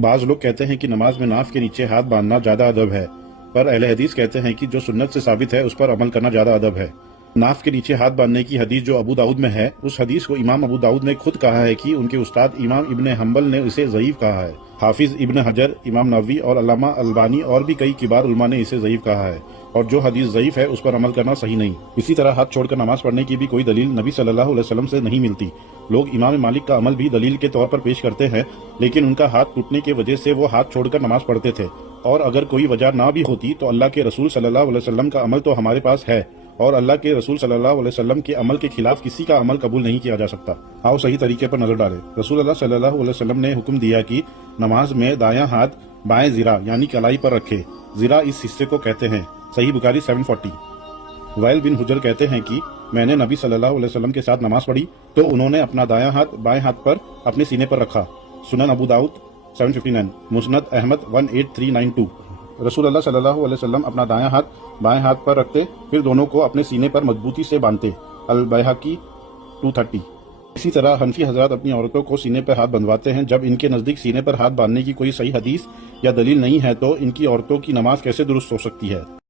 بعض لوگ کہتے ہیں کہ نماز میں ناف کے نیچے ہاتھ باندھنا زیادہ ادب ہے، پر اہل حدیث کہتے ہیں کہ جو سنت سے ثابت ہے اس پر عمل کرنا زیادہ ادب ہے۔ ناف کے نیچے ہاتھ باندھنے کی حدیث جو ابو داؤد میں ہے، اس حدیث کو امام ابو داؤد نے خود کہا ہے کہ ان کے استاد امام ابن حنبل نے اسے ضعیف کہا ہے۔ حافظ ابن حجر، امام نووی اور علامہ البانی اور بھی کئی کبار علماء نے اسے ضعیف کہا ہے، اور جو حدیث ضعیف ہے اس پر عمل کرنا صحیح نہیں۔ اسی طرح ہاتھ چھوڑ کر نماز پڑھنے کی بھی کوئی دلیل نبی صلی اللہ علیہ وسلم سے نہیں ملتی۔ لوگ امام مالک کا عمل بھی دلیل کے طور پر پیش کرتے ہیں، لیکن ان کا ہاتھ ٹوٹنے کی وجہ سے وہ ہاتھ چھوڑ کر نماز پڑھتے تھے، اور اگر کوئی وجہ نہ بھی ہوتی تو اللہ کے رسول صلی اللہ علیہ وسلم کا عمل تو ہمارے پاس ہے، اور اللہ کے رسول صلی اللہ علیہ وسلم کے عمل کے خلاف کسی کا عمل قبول نہیں کیا جا سکتا۔ آؤ صحیح طریقے پر نظر ڈالیں۔ رسول اللہ صلی اللہ علیہ وسلم نے حکم دیا کہ نماز میں دایاں ہاتھ بائیں زرہ یعنی کلائی پر رکھے۔ زرہ اس حصے کو کہتے ہیں۔ صحیح بخاری 740۔ وائل بن حجر کہتے ہیں کہ میں نے نبی صلی اللہ علیہ وسلم کے ساتھ نماز پڑھی تو انہوں نے اپنا دایاں ہاتھ بائیں ہاتھ پر اپنے سینے پر رکھا۔ سنن ابو داؤد 759، مسند احمد 18392۔ رسول اللہ صلی اللہ علیہ وسلم اپنا دایاں ہاتھ بائیں ہاتھ پر رکھتے، پھر دونوں کو اپنے سینے پر مضبوطی سے باندھتے۔ البیہقی 230۔ اسی طرح حنفی حضرات اپنی عورتوں کو سینے پر ہاتھ بندھواتے ہیں۔ جب ان کے نزدیک سینے پر ہاتھ باندھنے کی کوئی صحیح حدیث یا دلیل نہیں ہے تو ان کی عورتوں کی نماز کیسے درست ہو سکتی ہے؟